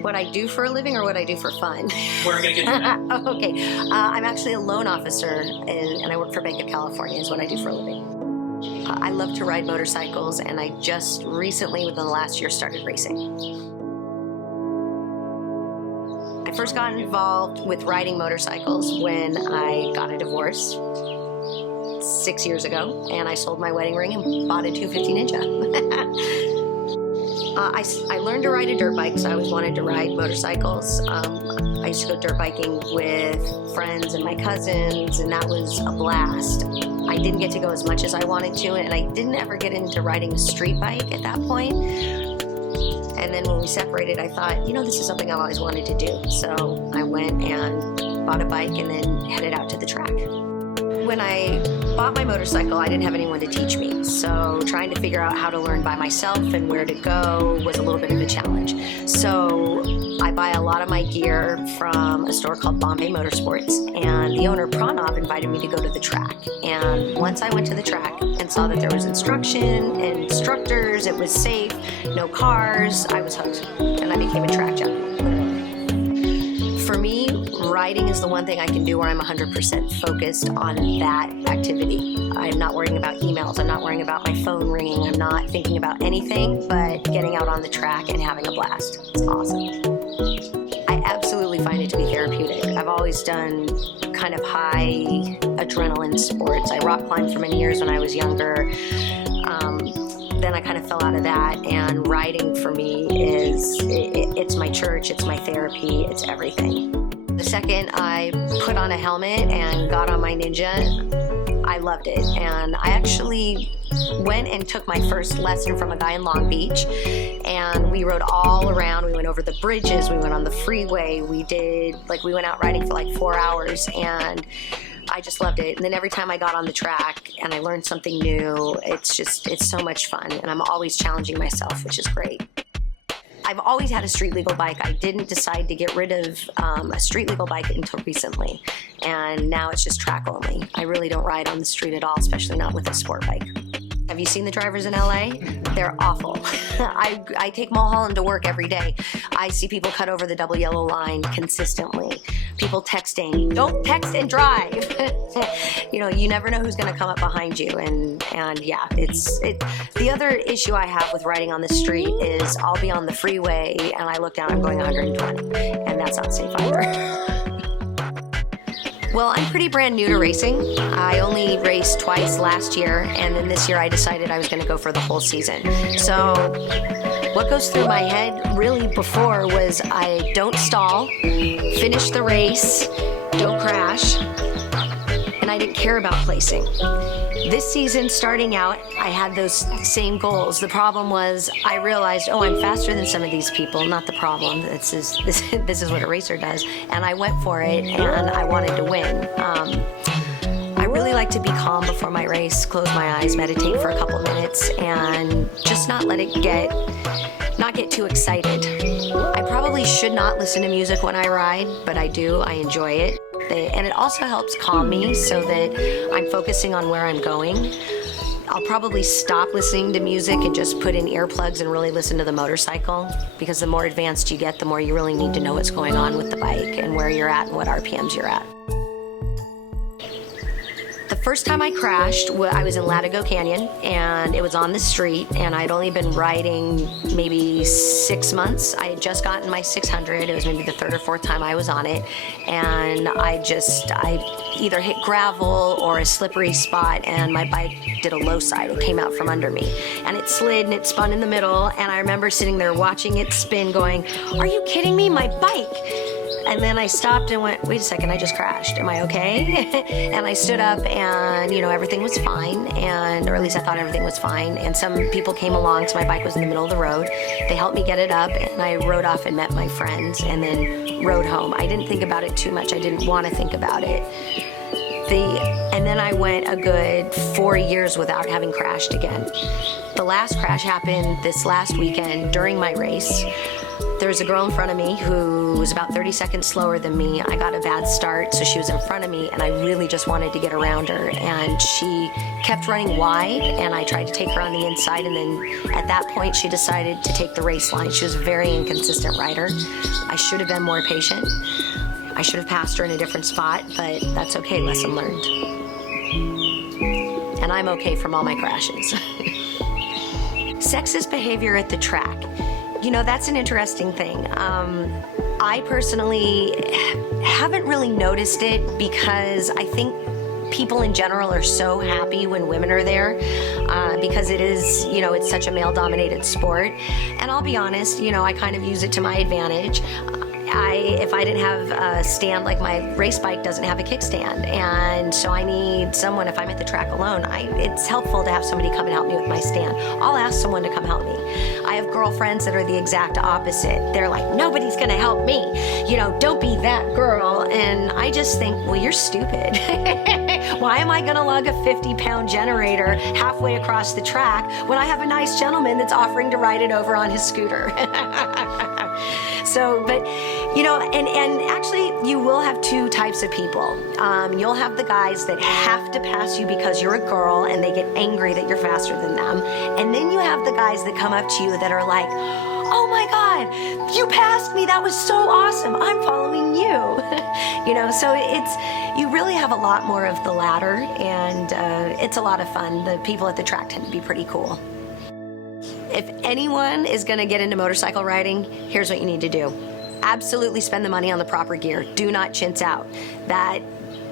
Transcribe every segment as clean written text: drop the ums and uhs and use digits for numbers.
What I do for a living or what I do for fun? We're going to get to that. Oh, okay. I'm actually a loan officer, and I work for Bank of California is what I do for a living. I love to ride motorcycles, and I just recently, within the last year, started racing. I first got involved with riding motorcycles when I got a divorce 6 years ago, and I sold my wedding ring and bought a 250 Ninja. I learned to ride a dirt bike, so I always wanted to ride motorcycles. I used to go dirt biking with friends and my cousins, and that was a blast. I didn't get to go as much as I wanted to, and I didn't ever get into riding a street bike at that point. And then when we separated, I thought, you know, this is something I've always wanted to do. So I went and bought a bike and then headed out to the track. When I bought my motorcycle, I didn't have anyone to teach me. So trying to figure out how to learn by myself and where to go was a little bit of a challenge. So I buy a lot of my gear from a store called Bombay Motorsports, and the owner, Pranav, invited me to go to the track. And once I went to the track and saw that there was instruction, instructors, it was safe, no cars, I was hooked, and I became a track junkie. For me, riding is the one thing I can do where I'm 100% focused on that activity. I'm not worrying about emails, I'm not worrying about my phone ringing, I'm not thinking about anything but getting out on the track and having a blast. It's awesome. I absolutely find it to be therapeutic. I've always done kind of high adrenaline sports. I rock climbed for many years when I was younger. Then I kind of fell out of that, and riding for me is, it's my church, it's my therapy, it's everything. The second I put on a helmet and got on my Ninja, I loved it. And I actually went and took my first lesson from a guy in Long Beach, and we rode all around. We went over the bridges, we went on the freeway, we went out riding for like 4 hours, and I just loved it. And then every time I got on the track and I learned something new, it's so much fun. And I'm always challenging myself, which is great. I've always had a street legal bike. I didn't decide to get rid of a street legal bike until recently. And now it's just track only. I really don't ride on the street at all, especially not with a sport bike. Have you seen the drivers in LA? They're awful. I take Mulholland to work every day. I see people cut over the double yellow line consistently. People texting, don't text and drive. You know, you never know who's gonna come up behind you. And yeah, the other issue I have with riding on the street is I'll be on the freeway and I look down, I'm going 120, and that's not safe either. Well, I'm pretty brand new to racing. I only raced twice last year, and then this year I decided I was going to go for the whole season. So what goes through my head really before was I don't stall, finish the race, don't crash, and I didn't care about placing. This season, starting out, I had those same goals. The problem was I realized, oh, I'm faster than some of these people. Not the problem. This is what a racer does. And I went for it, and I wanted to win. I really like to be calm before my race, close my eyes, meditate for a couple minutes, and just not get too excited. I probably should not listen to music when I ride, but I do. I enjoy it. And it also helps calm me so that I'm focusing on where I'm going. I'll probably stop listening to music and just put in earplugs and really listen to the motorcycle, because the more advanced you get, the more you really need to know what's going on with the bike and where you're at and what RPMs you're at. The first time I crashed, I was in Latigo Canyon, and it was on the street, and I'd only been riding maybe 6 months. I had just gotten my 600. It was maybe the third or fourth time I was on it, and I either hit gravel or a slippery spot, and my bike did a low side. It came out from under me, and it slid and it spun in the middle, and I remember sitting there watching it spin going, are you kidding me, my bike? And then I stopped and went, wait a second, I just crashed. Am I okay? And I stood up and, you know, everything was fine, or at least I thought everything was fine. And some people came along, so my bike was in the middle of the road. They helped me get it up, and I rode off and met my friends and then rode home. I didn't think about it too much. I didn't want to think about it. And then I went a good 4 years without having crashed again. The last crash happened this last weekend during my race. There's a girl in front of me who was about 30 seconds slower than me. I got a bad start, so she was in front of me, and I really just wanted to get around her. And she kept running wide, and I tried to take her on the inside, and then at that point, she decided to take the race line. She was a very inconsistent rider. I should have been more patient. I should have passed her in a different spot, but that's okay, lesson learned. And I'm okay from all my crashes. Sexist behavior at the track. You know, that's an interesting thing. I personally haven't really noticed it because I think people in general are so happy when women are there because it is, you know, it's such a male-dominated sport. And I'll be honest, you know, I kind of use it to my advantage. If I didn't have a stand, like my race bike doesn't have a kickstand, and so I need someone, if I'm at the track alone, it's helpful to have somebody come and help me with my stand. I'll ask someone to come help me. I have girlfriends that are the exact opposite. They're like, nobody's gonna help me. You know, don't be that girl. And I just think, well, you're stupid. Why am I gonna lug a 50-pound generator halfway across the track when I have a nice gentleman that's offering to ride it over on his scooter? So, but, you know, and actually you will have two types of people. You'll have the guys that have to pass you because you're a girl and they get angry that you're faster than them. And then you have the guys that come up to you that are like, oh my God, you passed me. That was so awesome. I'm following you. You know, so you really have a lot more of the latter, and it's a lot of fun. The people at the track tend to be pretty cool. If anyone is going to get into motorcycle riding, here's what you need to do. Absolutely spend the money on the proper gear. Do not chintz out.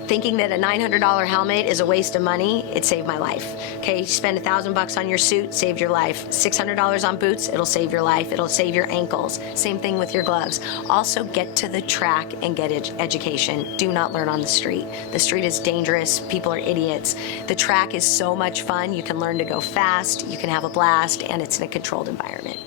Thinking that a $900 helmet is a waste of money, it saved my life. Okay, you spend $1,000 on your suit, saved your life. $600 on boots, it'll save your life. It'll save your ankles. Same thing with your gloves. Also, get to the track and get education. Do not learn on the street. The street is dangerous. People are idiots. The track is so much fun. You can learn to go fast. You can have a blast, and it's in a controlled environment.